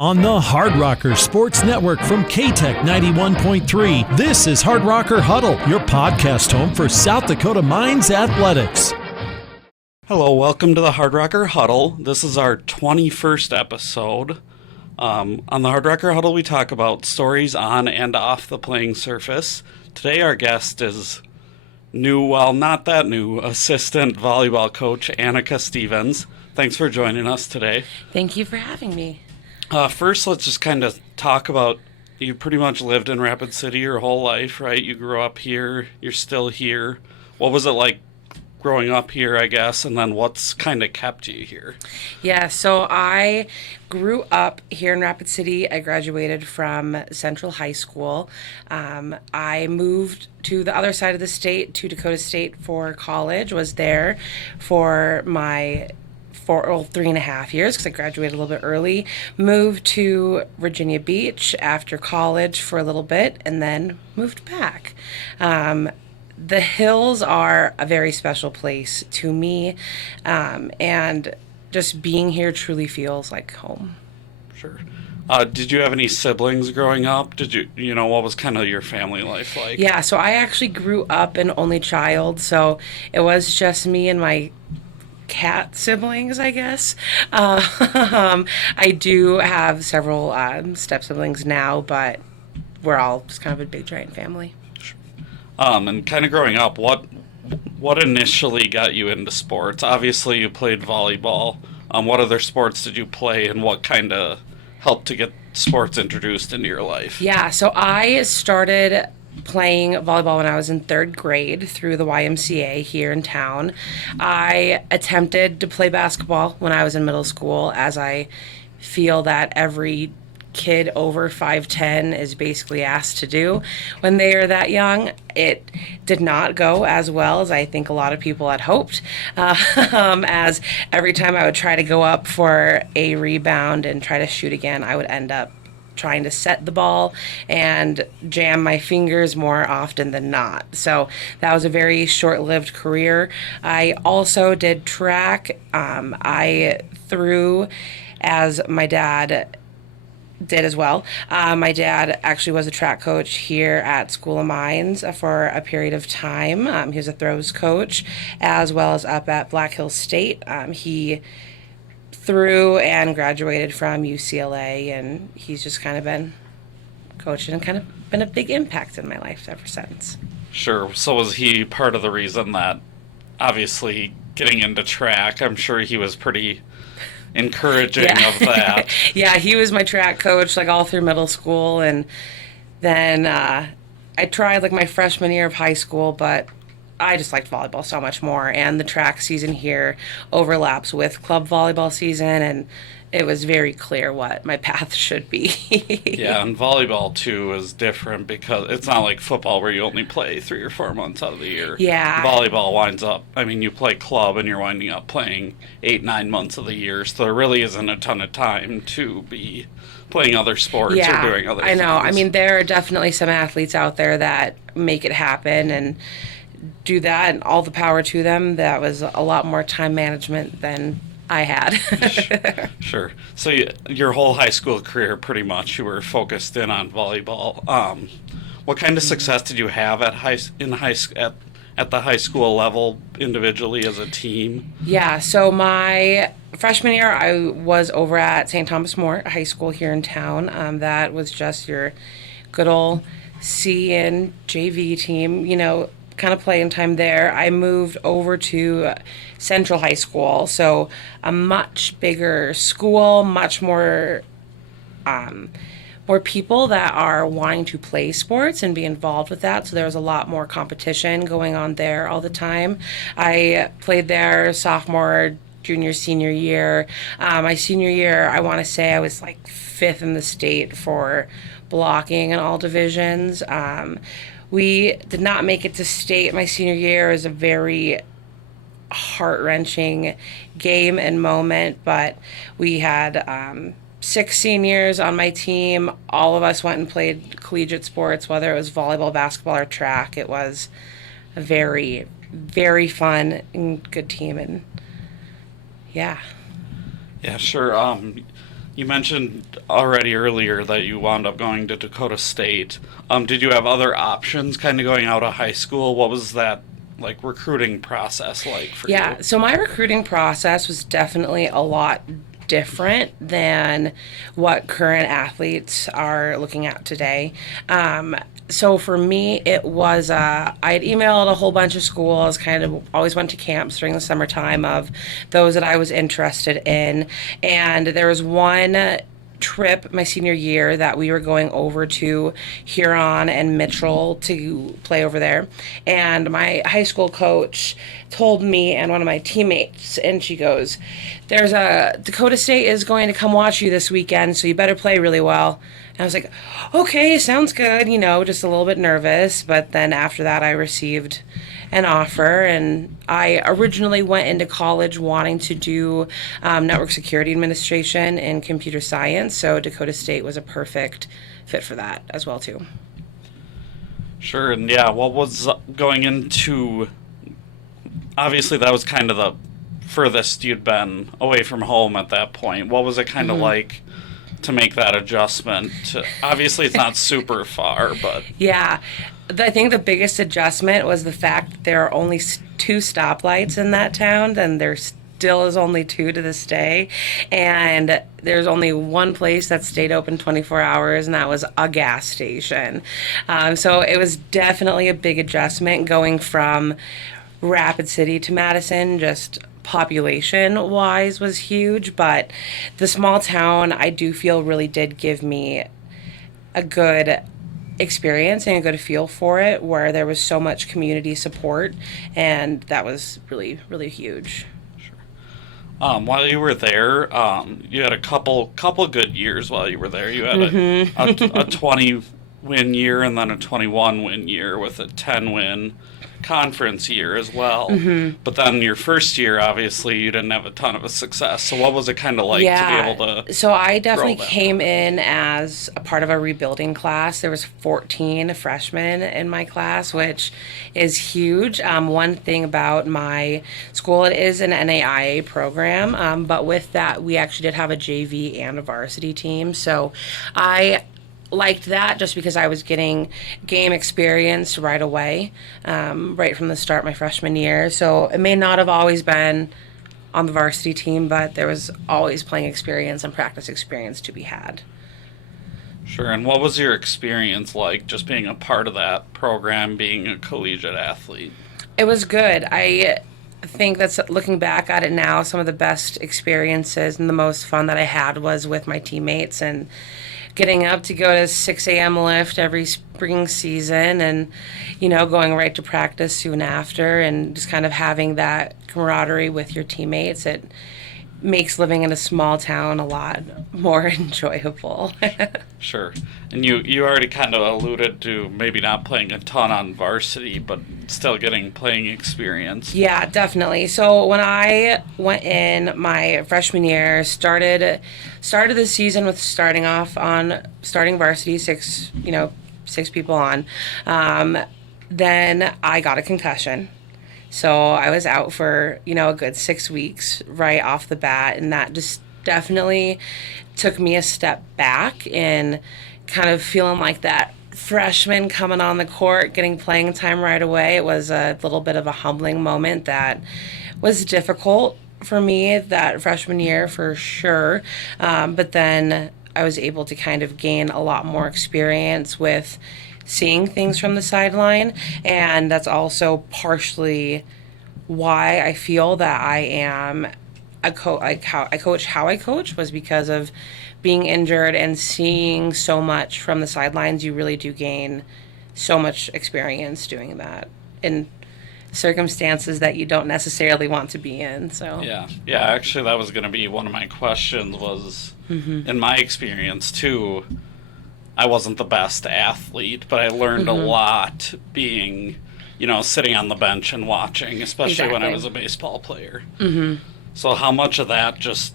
On the Hardrocker Sports Network from K-Tech 91.3, this is Hardrocker Huddle, your podcast home for South Dakota Mines athletics. Hello, welcome to the Hardrocker Huddle. This is our 21st episode. On the Hardrocker Huddle, we talk about stories on and off the playing surface. Today, our guest is not that new, assistant volleyball coach Annika Stephens. Thanks for joining us today. Thank you for having me. First, let's just kind of talk about, you pretty much lived in Rapid City your whole life, right? You grew up here, you're still here. What was it like growing up here, I guess, and then what's kind of kept you here? Yeah, so I grew up here in Rapid City. I graduated from Central High School. I moved to the other side of the state, to Dakota State for college, was there for my 3.5 years because I graduated a little bit early, moved to Virginia Beach after college for a little bit, and then moved back. The hills are a very special place to me, and just being here truly feels like home. Sure. Did you have any siblings growing up? What was kind of your family life like? Yeah, so I actually grew up an only child, so it was just me and my cat siblings, I guess. I do have several step siblings now, but we're all just kind of a big giant family. And kind of growing up, what initially got you into sports? Obviously, you played volleyball. What other sports did you play, and what kind of helped to get sports introduced into your life? Yeah, so I started playing volleyball when I was in 3rd grade through the YMCA here in town. I attempted to play basketball when I was in middle school, as I feel that every kid over 5'10" is basically asked to do when they are that young. It did not go as well as I think a lot of people had hoped, as every time I would try to go up for a rebound and try to shoot again, I would end up trying to set the ball and jam my fingers more often than not. So that was a very short-lived career. I also did track. I threw, as my dad did as well. My dad actually was a track coach here at School of Mines for a period of time. He was a throws coach, as well as up at Black Hills State. He through and graduated from UCLA, and he's just kind of been coaching and kind of been a big impact in my life ever since. Sure. So was he part of the reason that, obviously, getting into track, I'm sure he was pretty encouraging of that? Yeah, he was my track coach like all through middle school, and then I tried like my freshman year of high school, but I just liked volleyball so much more, and the track season here overlaps with club volleyball season, and it was very clear what my path should be. Yeah, and volleyball, too, is different because it's not like football where you only play 3 or 4 months out of the year. Yeah. Volleyball winds up, you play club and you're winding up playing 8-9 months of the year, so there really isn't a ton of time to be playing other sports or doing other things. I know. There are definitely some athletes out there that make it happen and do that, and all the power to them. That was a lot more time management than I had. Sure. So your whole high school career, pretty much, you were focused in on volleyball. What kind of success did you have at the high school level individually as a team? Yeah. So my freshman year, I was over at St. Thomas More High School here in town. That was just your good old C and JV team, kind of playing time there. I moved over to Central High School, so a much bigger school, much more people that are wanting to play sports and be involved with that, so there was a lot more competition going on there all the time. I played there sophomore, junior, senior year. My senior year, I want to say I was like 5th in the state for blocking in all divisions. We did not make it to state my senior year. It was a very heart-wrenching game and moment, but we had 6 seniors on my team. All of us went and played collegiate sports, whether it was volleyball, basketball, or track. It was a very, very fun and good team, and yeah. Yeah, sure. You mentioned already earlier that you wound up going to Dakota State. Did you have other options kind of going out of high school? What was that like recruiting process like for you? Yeah, so my recruiting process was definitely a lot different than what current athletes are looking at today. So for me, it was I had emailed a whole bunch of schools, kind of always went to camps during the summertime of those that I was interested in. And there was one trip my senior year that we were going over to Huron and Mitchell to play over there. And my high school coach told me and one of my teammates, and she goes, there's a Dakota State is going to come watch you this weekend, so you better play really well. And I was like, okay, sounds good, just a little bit nervous. But then after that, I received an offer, and I originally went into college wanting to do network security administration and computer science, so Dakota State was a perfect fit for that as well too. Sure, and yeah, what was going into, obviously that was kind of the furthest you'd been away from home at that point. What was it kind of like to make that adjustment? Obviously it's not super far, but... Yeah. I think the biggest adjustment was the fact that there are only 2 stoplights in that town, and there still is only 2 to this day. And there's only one place that stayed open 24 hours, and that was a gas station. So it was definitely a big adjustment going from Rapid City to Madison. Just population wise was huge, but the small town I do feel really did give me a good experience and a good feel for it, where there was so much community support, and that was really, really huge. While you were there, you had a couple good years while you were there. You had a 20-win year and then a 21-win year with a 10-win conference year as well. But then your first year, obviously, you didn't have a ton of a success. So what was it kind of like to be able to... So I definitely came in as a part of a rebuilding class. There was 14 freshmen in my class, which is huge. One thing about my school, it is an NAIA program, but with that, we actually did have a JV and a varsity team. So I liked that just because I was getting game experience right away, right from the start my freshman year. So it may not have always been on the varsity team, but there was always playing experience and practice experience to be had. Sure. And what was your experience like just being a part of that program, being a collegiate athlete? It was good. I think that's, looking back at it now, some of the best experiences and the most fun that I had was with my teammates, and getting up to go to 6 a.m. lift every spring season, and going right to practice soon after, and just kind of having that camaraderie with your teammates. It makes living in a small town a lot more enjoyable. Sure. And you already kind of alluded to maybe not playing a ton on varsity, but still getting playing experience. Yeah, definitely. So when I went in my freshman year, started the season with starting varsity, 6 people on. Then I got a concussion. So I was out for, a good 6 weeks right off the bat, and that just definitely took me a step back in kind of feeling like that freshman coming on the court, getting playing time right away. It was a little bit of a humbling moment that was difficult for me that freshman year for sure. But then I was able to kind of gain a lot more experience with seeing things from the sideline, and that's also partially why I feel that I am how I coach was because of being injured and seeing so much from the sidelines. You really do gain so much experience doing that in circumstances that you don't necessarily want to be in. So yeah, actually that was going to be one of my questions was, in my experience too, I wasn't the best athlete, but I learned a lot being, sitting on the bench and watching, especially when I was a baseball player. So how much of that just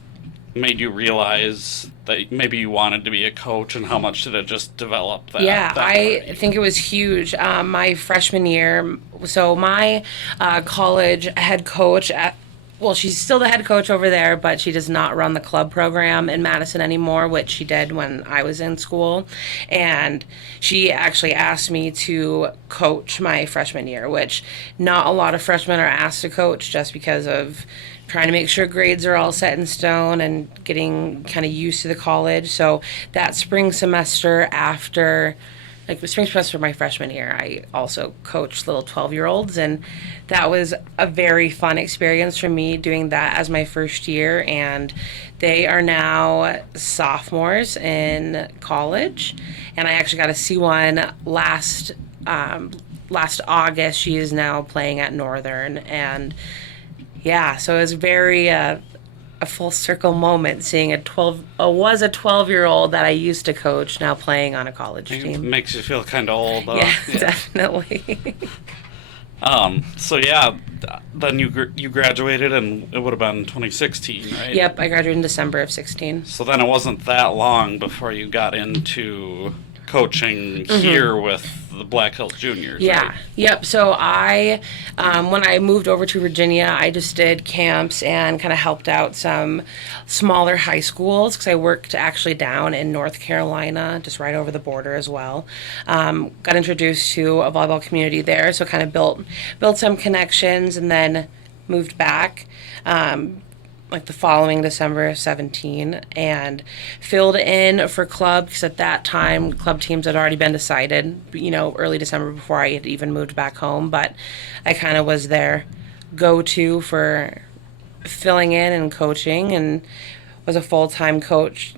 made you realize that maybe you wanted to be a coach, and how much did it just develop that? Yeah, I think it was huge. My freshman year, so my college head coach well, she's still the head coach over there, but she does not run the club program in Madison anymore, which she did when I was in school. And she actually asked me to coach my freshman year, which not a lot of freshmen are asked to coach just because of trying to make sure grades are all set in stone and getting kind of used to the college. So that spring semester after, like the spring semester of my freshman year, I also coached little 12-year-olds, and that was a very fun experience for me doing that as my first year. And they are now sophomores in college, and I actually got to see one last August. She is now playing at Northern, and yeah, so it was very a full circle moment seeing a 12-year-old that I used to coach now playing on a college It team. makes you feel kind of old. Yeah, definitely. So yeah, then you graduated, and it would have been 2016, right? Yep, I graduated in December of 16. So then it wasn't that long before you got into coaching here with the Black Hills Juniors. Yeah. Right? Yep. So I, when I moved over to Virginia, I just did camps and kind of helped out some smaller high schools because I worked actually down in North Carolina, just right over the border as well. Got introduced to a volleyball community there, so kind of built some connections, and then moved back. Like the following December of 17, and filled in for club because at that time club teams had already been decided, early December before I had even moved back home. But I kind of was their go-to for filling in and coaching, and was a full-time coach.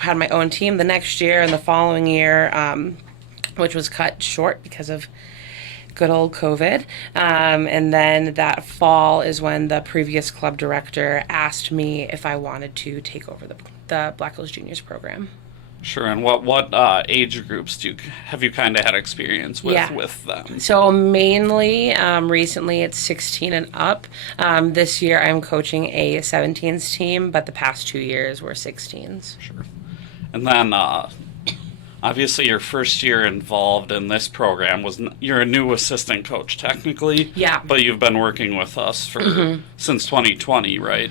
Had my own team the next year and the following year, which was cut short because of good old COVID. And then that fall is when the previous club director asked me if I wanted to take over the Black Hills Juniors program. Sure. And what age groups have you kind of had experience with them? So mainly, recently it's 16 and up. This year I'm coaching a 17s team, but the past 2 years were 16s. Sure. And then obviously your first year involved in this program you're a new assistant coach technically. Yeah. But you've been working with us since 2020, right?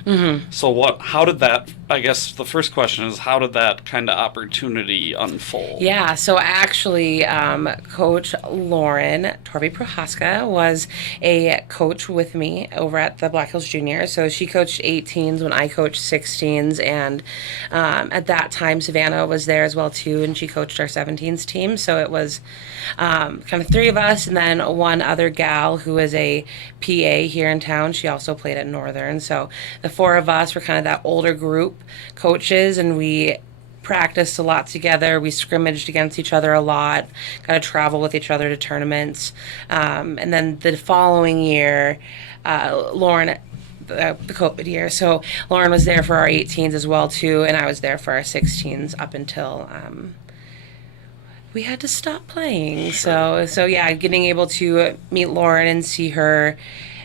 So how did that, I guess the first question is, how did that kind of opportunity unfold? Yeah, so actually, Coach Lauren Torvey Prohaska was a coach with me over at the Black Hills Junior. So she coached 18s when I coached 16s, and at that time Savannah was there as well too, and she coached our 17s team. So it was kind of three of us, and then one other gal who is a PA here in town. She also played at Northern. So the four of us were kind of that older group coaches, and we practiced a lot together. We scrimmaged against each other a lot, got to travel with each other to tournaments. And then the following year, Lauren, the COVID year, so Lauren was there for our 18s as well too, and I was there for our 16s up until we had to stop playing. So yeah, getting able to meet Lauren and see her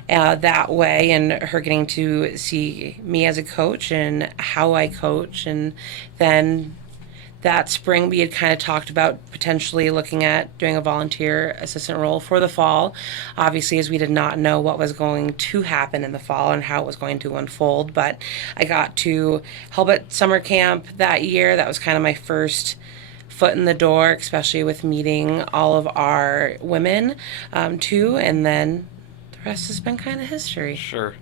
that way, and her getting to see me as a coach and how I coach. And then that spring we had kind of talked about potentially looking at doing a volunteer assistant role for the fall, obviously, as we did not know what was going to happen in the fall and how it was going to unfold. But I got to help at summer camp that year. That was kind of my first foot in the door, especially with meeting all of our women too, and then the rest has been kind of history. Sure.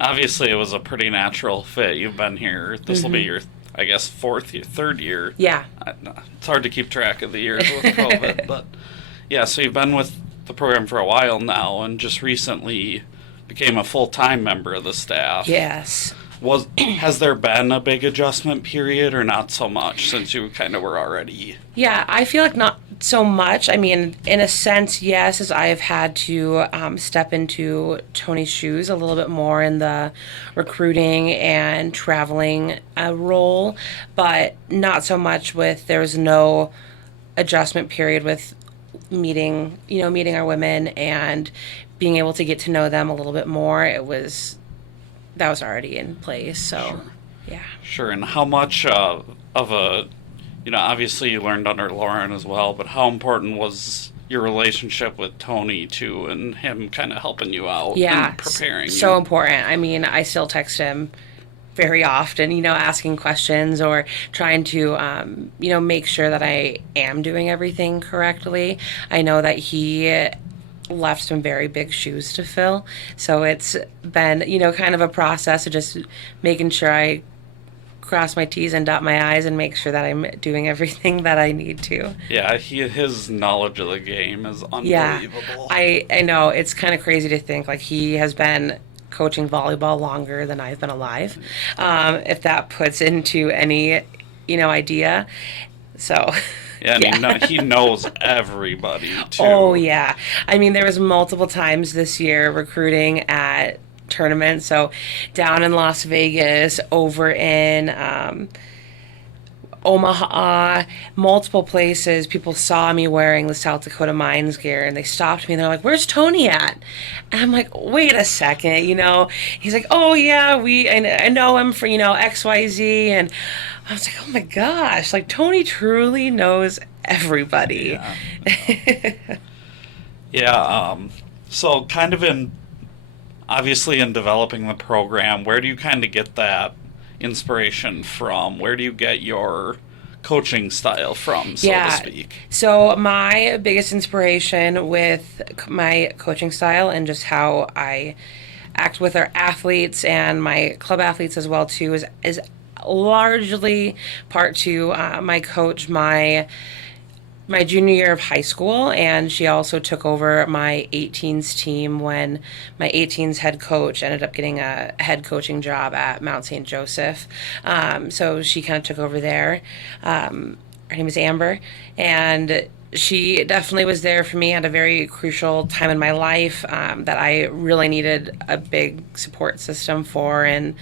Obviously, it was a pretty natural fit. You've been here. This will be your, I guess, third year. Yeah. It's hard to keep track of the years with COVID, but yeah. So you've been with the program for a while now, and just recently became a full-time member of the staff. Yes. Has there been a big adjustment period, or not so much, since you kind of were already? Yeah, I feel like not so much. I mean, in a sense, yes, as I have had to step into Tony's shoes a little bit more in the recruiting and traveling role, but not so much with, there was no adjustment period with meeting our women and being able to get to know them a little bit more. That was already in place, so Sure. Yeah. Sure. And how much of a, obviously you learned under Lauren as well, but how important was your relationship with Tony too, and him kind of helping you out Yeah, and preparing so you. important. I mean, I still text him very often, asking questions or trying to, make sure that I am doing everything correctly. I know that he left some very big shoes to fill. So it's been, kind of a process of just making sure I cross my T's and dot my I's and make sure that I'm doing everything that I need to. Yeah, his knowledge of the game is Yeah, unbelievable. I know it's kind of crazy to think like he has been coaching volleyball longer than I've been alive. If that puts into any, idea. So. Yeah, and he knows everybody too. Oh yeah, I mean there was multiple times this year recruiting at tournaments. So down in Las Vegas, over in Omaha, multiple places, people saw me wearing the South Dakota Mines gear and they stopped me and they're like, "Where's Tony at?" And I'm like, "Wait a second, He's like, "Oh yeah, I know him for, XYZ." And I was like, "Oh my gosh, like Tony truly knows everybody." Yeah. So kind of obviously in developing the program, where do you kind of get that inspiration from? Where do you get your coaching style from, so to speak? So my biggest inspiration with my coaching style and just how I act with our athletes and my club athletes as well too is largely part to my coach, my junior year of high school, and she also took over my 18s team when my 18s head coach ended up getting a head coaching job at Mount St. Joseph. So she kind of took over there. Her name is Amber, and she definitely was there for me at a very crucial time in my life that I really needed a big support system for. And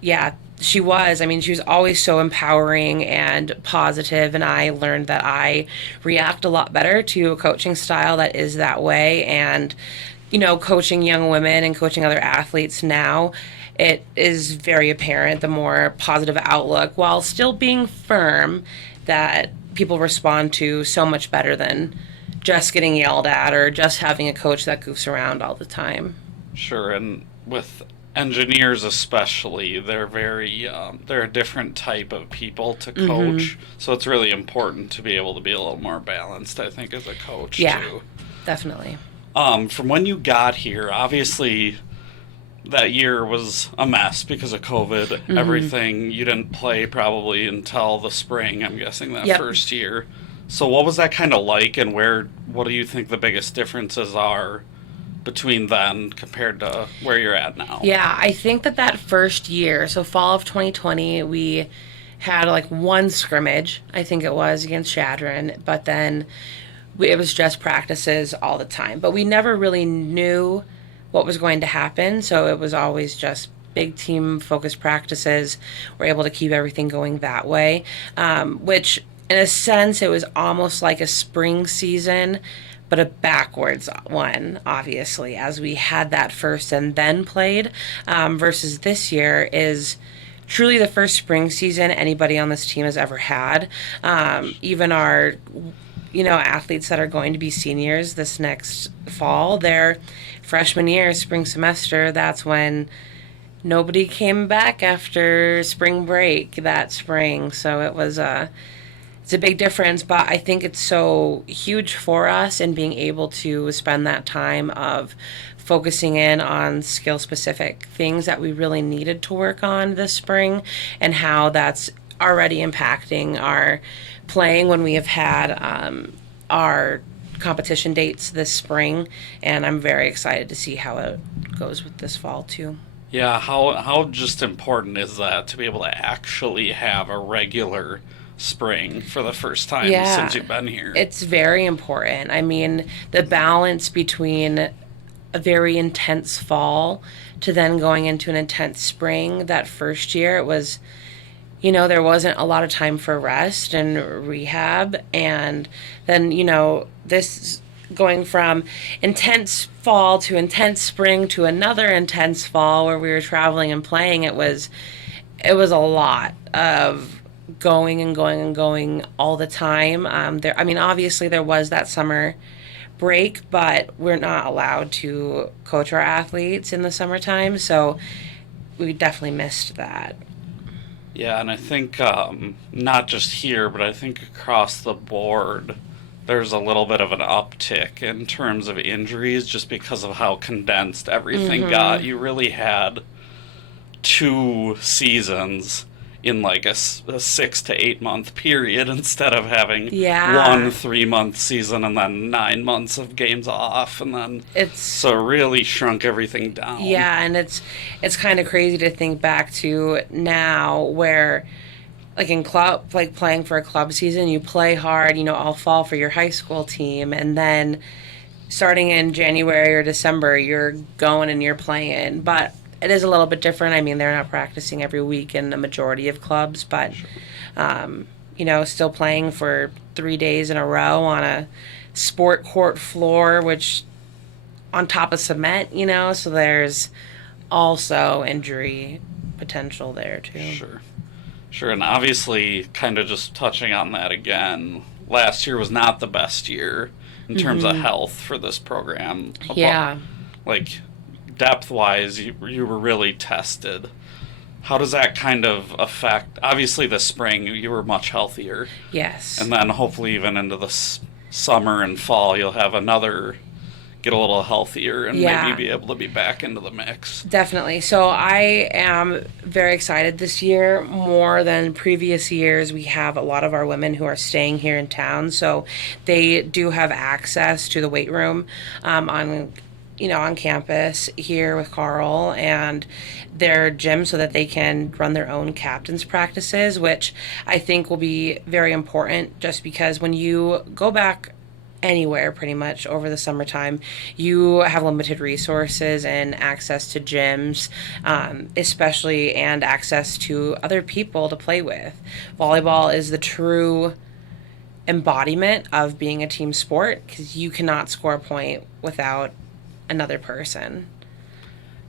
yeah, she was. I mean, she was always so empowering and positive, and I learned that I react a lot better to a coaching style that is that way. And, coaching young women and coaching other athletes now, it is very apparent the more positive outlook, while still being firm, that people respond to so much better than just getting yelled at or just having a coach that goofs around all the time. Sure, and with engineers especially, they're they're a different type of people to coach, so it's really important to be able to be a little more balanced, I think, as a coach too. Definitely. From when you got here, obviously that year was a mess because of COVID. Everything, you didn't play probably until the spring, I'm guessing, that first year. So what was that kind of like, and what do you think the biggest differences are between then compared to where you're at now? Yeah, I think that first year, so fall of 2020, we had like one scrimmage, I think it was, against Shadron, but then it was just practices all the time. But we never really knew what was going to happen, so it was always just big team focused practices. We're able to keep everything going that way, which in a sense it was almost like a spring season, but a backwards one, obviously, as we had that first and then played, versus this year is truly the first spring season anybody on this team has ever had. Even our, athletes that are going to be seniors this next fall, their freshman year, spring semester, that's when nobody came back after spring break that spring. So it was it's a big difference, but I think it's so huge for us in being able to spend that time of focusing in on skill-specific things that we really needed to work on this spring, and how that's already impacting our playing when we have had our competition dates this spring, and I'm very excited to see how it goes with this fall too. Yeah, how just important is that to be able to actually have a regular spring for the first time since you've been here? It's very important. I mean, the balance between a very intense fall to then going into an intense spring, that first year, it was, there wasn't a lot of time for rest and rehab. And then, this going from intense fall to intense spring to another intense fall where we were traveling and playing, it was a lot of going and going and going all the time. Obviously there was that summer break, but we're not allowed to coach our athletes in the summertime, so we definitely missed that. Yeah, and I think not just here, but I think across the board, there's a little bit of an uptick in terms of injuries just because of how condensed everything got. You really had 2 seasons in like a 6 to 8 month period instead of having 1 3-month season and then 9 months of games off, and then so it really shrunk everything down. Yeah, and it's kind of crazy to think back to now where like in club, like playing for a club season, you play hard, all fall for your high school team, and then starting in January or December, you're going and you're playing. But it is a little bit different. I mean, they're not practicing every week in the majority of clubs, but, still playing for 3 days in a row on a sport court floor, which on top of cement, so there's also injury potential there too. Sure, and obviously, kind of just touching on that again, last year was not the best year in terms of health for this program. Yeah. Like, depth-wise, you were really tested. How does that kind of affect, obviously this spring you were much healthier. Yes. And then hopefully even into the summer and fall you'll have get a little healthier and maybe be able to be back into the mix. Definitely. So I am very excited this year, more than previous years. We have a lot of our women who are staying here in town, so they do have access to the weight room on campus here with Carl and their gym so that they can run their own captain's practices, which I think will be very important just because when you go back anywhere pretty much over the summertime, you have limited resources and access to gyms, especially, and access to other people to play with. Volleyball is the true embodiment of being a team sport because you cannot score a point without another person.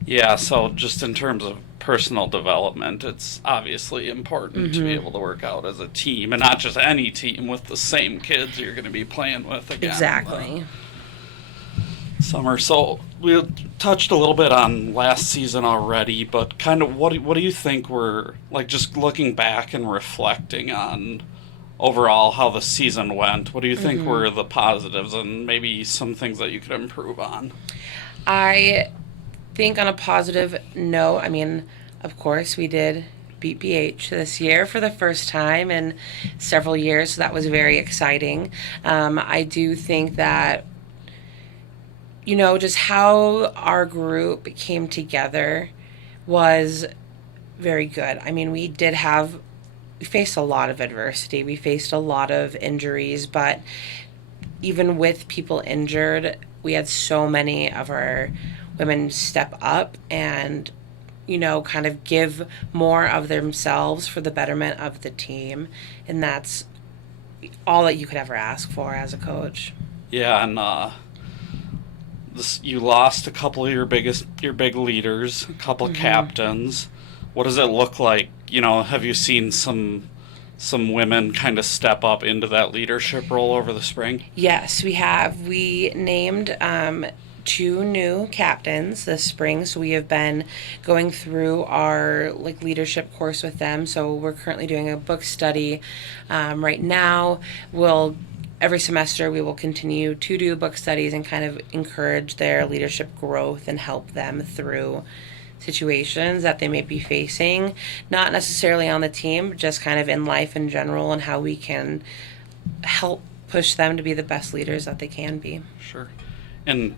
Yeah, so just in terms of personal development, it's obviously important to be able to work out as a team, and not just any team with the same kids you're going to be playing with again. Exactly. Summer. So we touched a little bit on last season already, but kind of what do you think were, like, just looking back and reflecting on overall how the season went, what do you think were the positives and maybe some things that you could improve on? I think on a positive note, of course, we did beat BH this year for the first time in several years, so that was very exciting. I do think that, just how our group came together was very good. We faced a lot of adversity. We faced a lot of injuries, but even with people injured, we had so many of our women step up and, kind of give more of themselves for the betterment of the team. And that's all that you could ever ask for as a coach. Yeah, and you lost a couple of your big leaders, a couple of captains. What does it look like? Have you seen some women kind of step up into that leadership role over the spring? Yes, we have. We named 2 new captains this spring, so we have been going through our leadership course with them. So we're currently doing a book study right now. Every semester we will continue to do book studies and kind of encourage their leadership growth and help them through situations that they may be facing, not necessarily on the team, but just kind of in life in general, and how we can help push them to be the best leaders that they can be. Sure. And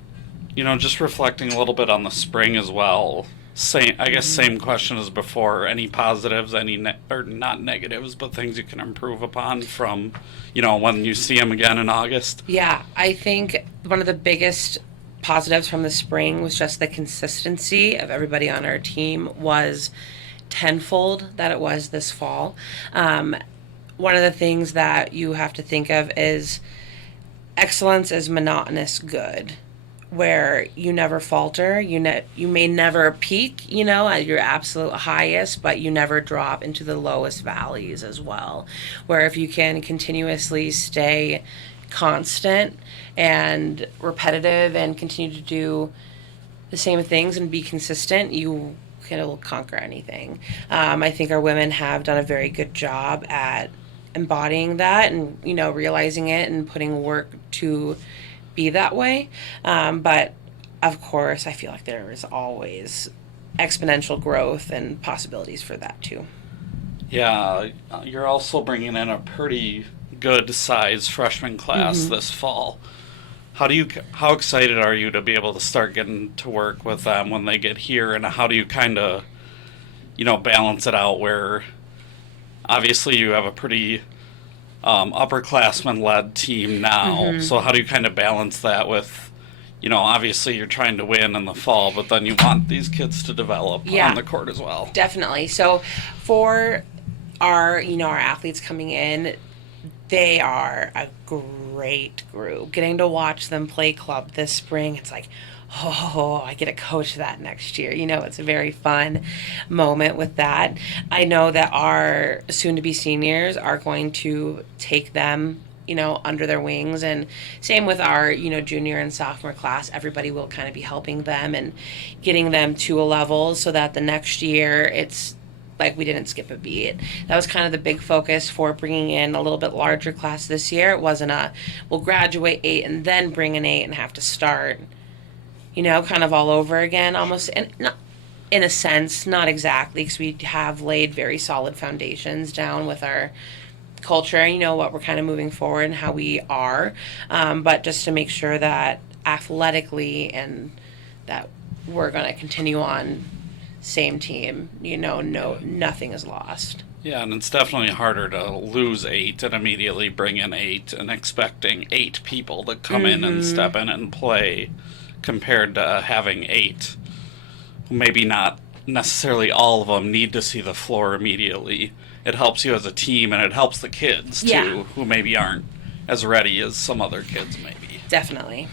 just reflecting a little bit on the spring as well, same question as before. Any positives, or not negatives, but things you can improve upon from, when you see them again in August? Yeah, I think one of the biggest positives from the spring was just the consistency of everybody on our team was tenfold that it was this fall. One of the things that you have to think of is excellence is monotonous good. where you never falter, you may never peak, at your absolute highest, but you never drop into the lowest valleys as well. Where if you can continuously stay constant and repetitive and continue to do the same things and be consistent, you can conquer anything. I think our women have done a very good job at embodying that and, realizing it and putting work to be that way. But of course, I feel like there is always exponential growth and possibilities for that too. Yeah, you're also bringing in a pretty good size freshman class this fall. How excited are you to be able to start getting to work with them when they get here, and how do you kind of, balance it out where obviously you have a pretty upperclassmen-led team now, so how do you kind of balance that with, obviously you're trying to win in the fall, but then you want these kids to develop on the court as well? Definitely. So for our athletes coming in, they are a great group. Getting to watch them play club this spring, it's like, oh, I get to coach that next year. It's a very fun moment with that. I know that our soon-to-be seniors are going to take them, under their wings. And same with our, junior and sophomore class. Everybody will kind of be helping them and getting them to a level so that the next year it's like we didn't skip a beat. That was kind of the big focus for bringing in a little bit larger class this year. It wasn't we'll graduate 8 and then bring an 8 and have to start, kind of all over again almost. And not, in a sense, not exactly, because we have laid very solid foundations down with our culture, what we're kind of moving forward and how we are. But just to make sure that athletically and that we're going to continue on same team, nothing is lost. Yeah, and it's definitely harder to lose 8 and immediately bring in 8 and expecting 8 people to come in and step in and play compared to having 8. Maybe not necessarily all of them need to see the floor immediately. It helps you as a team, and it helps the kids, too, who maybe aren't as ready as some other kids maybe. Definitely.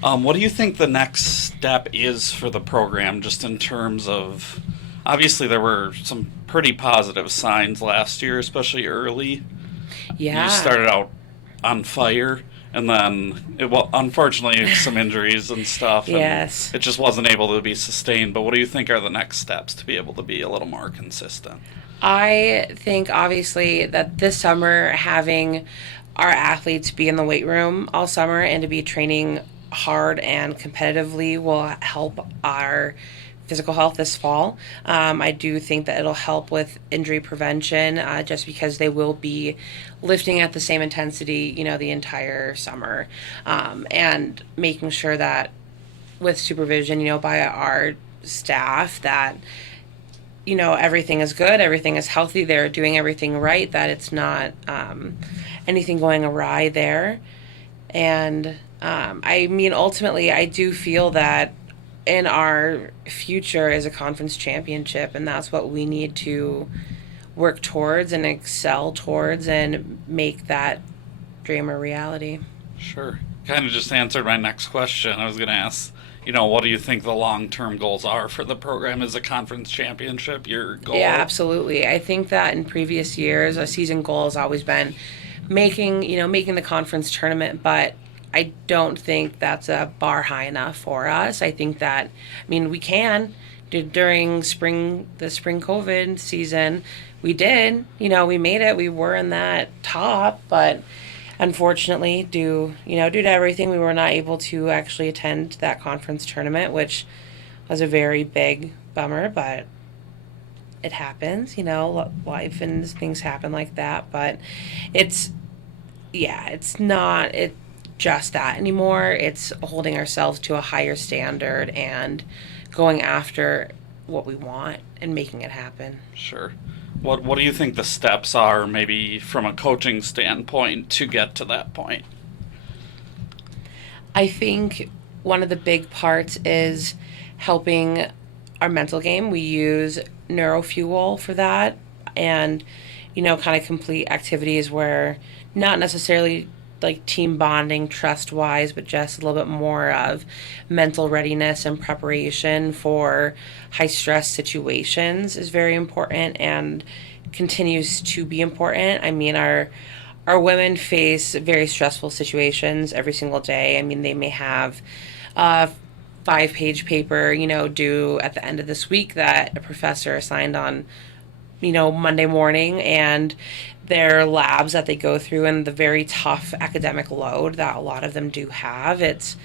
What do you think the next step is for the program, just in terms of, obviously there were some pretty positive signs last year, especially early. Yeah. You started out on fire, and then, unfortunately, some injuries and stuff. And yes. It just wasn't able to be sustained. But what do you think are the next steps to be able to be a little more consistent? I think, obviously, that this summer having our athletes be in the weight room all summer and to be training hard and competitively will help our physical health this fall. I do think that it'll help with injury prevention, just because they will be lifting at the same intensity, the entire summer, and making sure that with supervision, by our staff, that everything is good, everything is healthy, they're doing everything right, that it's not anything going awry there. And ultimately, I do feel that in our future is a conference championship, and that's what we need to work towards and excel towards and make that dream a reality. Sure. Kind of just answered my next question. I was going to ask, what do you think the long-term goals are for the program? Is a conference championship your goal? Yeah, absolutely. I think that in previous years, a season goal has always been making the conference tournament, but I don't think that's a bar high enough for us. I think that, we can. During the spring COVID season, we did. We made it. We were in that top, but unfortunately, due to everything, we were not able to actually attend that conference tournament, which was a very big bummer, but it happens. Life and things happen like that, but it's not just that anymore. It's holding ourselves to a higher standard and going after what we want and making it happen. Sure. What do you think the steps are, maybe from a coaching standpoint, to get to that point? I think one of the big parts is helping our mental game. We use neurofuel for that, and kind of complete activities where not necessarily like team bonding, trust wise, but just a little bit more of mental readiness and preparation for high stress situations is very important and continues to be important. I mean, our women face very stressful situations every single day. I mean, they may have a 5-page paper, due at the end of this week that a professor assigned on, Monday morning, and their labs that they go through and the very tough academic load that a lot of them do have. It's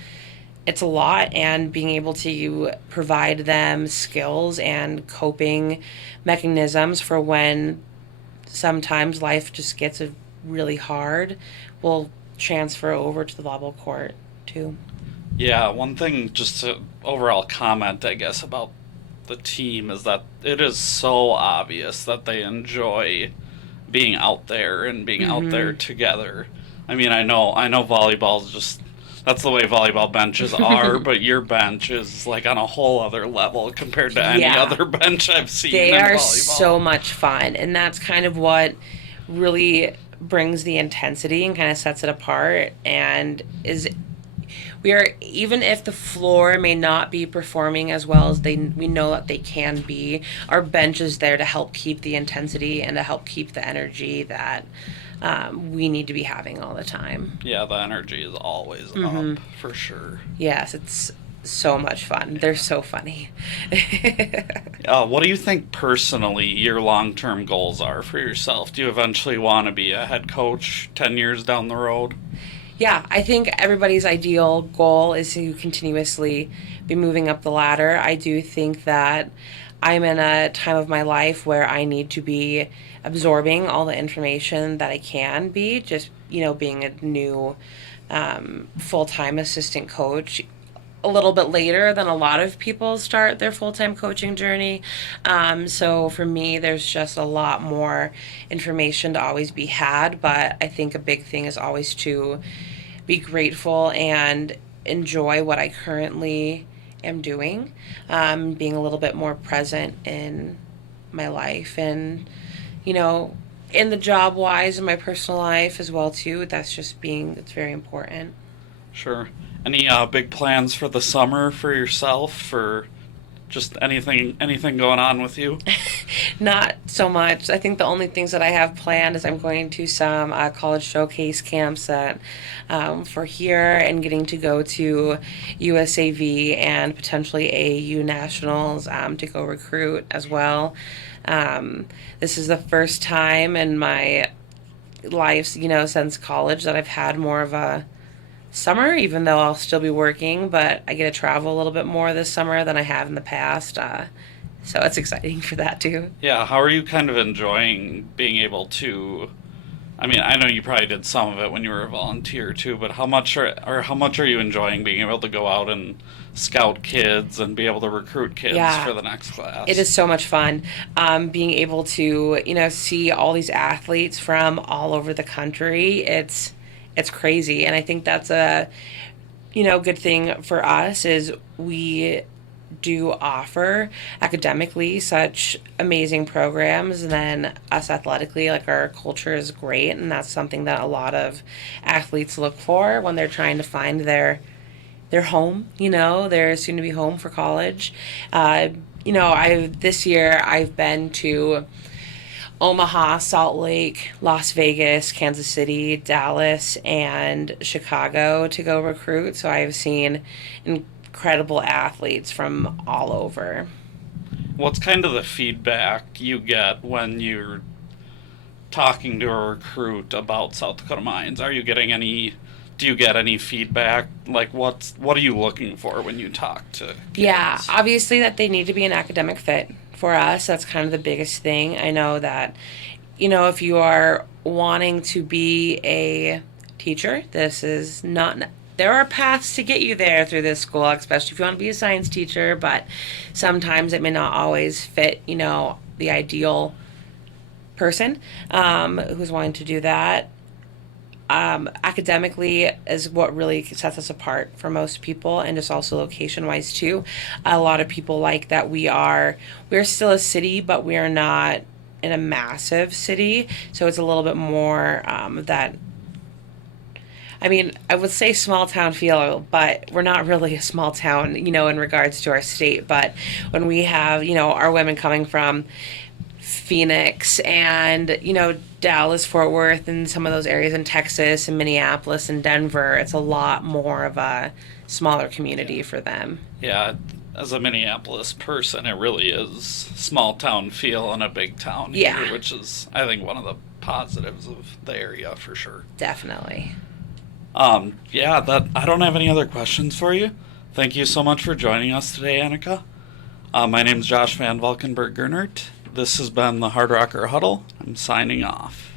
a lot, and being able to provide them skills and coping mechanisms for when sometimes life just gets really hard will transfer over to the volleyball court too. Yeah, one thing just to overall comment, I guess, about the team is that it is so obvious that they enjoy being out there and being out there together. I mean, I know volleyball's just, that's the way volleyball benches are, but your bench is like on a whole other level compared to any other bench I've seen They in are volleyball. so much fun, and that's kind of what really brings the intensity and kind of sets it apart, and even if the floor may not be performing as well as we know that they can be, our bench is there to help keep the intensity and to help keep the energy that we need to be having all the time. Yeah, the energy is always up, for sure. Yes, it's so much fun. They're so funny. What do you think personally your long-term goals are for yourself? Do you eventually want to be a head coach 10 years down the road? Yeah, I think everybody's ideal goal is to continuously be moving up the ladder. I do think that I'm in a time of my life where I need to be absorbing all the information that I can be, just, being a new full-time assistant coach a little bit later than a lot of people start their full-time coaching journey. So for me, there's just a lot more information to always be had, but I think a big thing is always to be grateful and enjoy what I currently am doing, being a little bit more present in my life and, in the job wise in my personal life as well too. It's very important. Sure. Any big plans for the summer for yourself, for just anything going on with you? Not so much. I think the only things that I have planned is I'm going to some college showcase camps for here, and getting to go to USAV and potentially AAU Nationals to go recruit as well. This is the first time in my life, since college that I've had more of a summer, even though I'll still be working, but I get to travel a little bit more this summer than I have in the past. So it's exciting for that too. Yeah, how are you kind of enjoying being able to, I mean, I know you probably did some of it when you were a volunteer too, but how much are you enjoying being able to go out and scout kids and be able to recruit kids for the next class? It is so much fun. Being able to, see all these athletes from all over the country. It's crazy, and I think that's a good thing for us is we do offer academically such amazing programs, and then us athletically, like our culture is great, and that's something that a lot of athletes look for when they're trying to find their home, their soon to be home for college. This year I've been to Omaha, Salt Lake, Las Vegas, Kansas City, Dallas, and Chicago to go recruit. So I've seen incredible athletes from all over. What's kind of the feedback you get when you're talking to a recruit about South Dakota Mines? Do you get any feedback? Like, what are you looking for when you talk to kids? Yeah, obviously that they need to be an academic fit. For us, that's kind of the biggest thing. I know that, if you are wanting to be a teacher, there are paths to get you there through this school, especially if you want to be a science teacher, but sometimes it may not always fit, the ideal person who's wanting to do that. Academically is what really sets us apart for most people, and just also location wise too. A lot of people like that we're still a city, but we are not in a massive city, so it's a little bit more that I mean, I would say small town feel, but we're not really a small town, in regards to our state. But when we have, our women coming from Phoenix and, Dallas, Fort Worth, and some of those areas in Texas and Minneapolis and Denver, it's a lot more of a smaller community for them. Yeah, as a Minneapolis person, it really is small town feel in a big town here, Yeah. which is, I think, one of the positives of the area for sure. Definitely. I don't have any other questions for you. Thank you so much for joining us today, Annika. My name is Josh Van Valkenburg-Gernert. This has been the Hardrocker Huddle. I'm signing off.